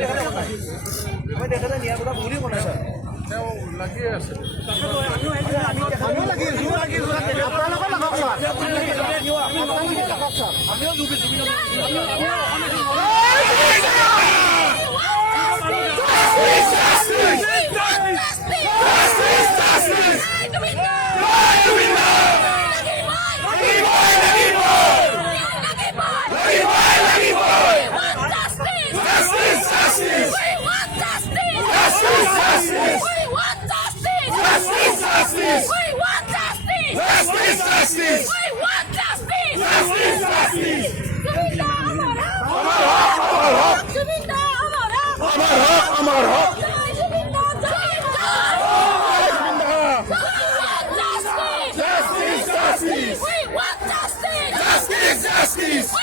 মই দেখা নাই নিয়াৰ কথা বহুতেই বনাইছে তেওঁ লাগিয়ে আছে আমিও জুবিছো Justice!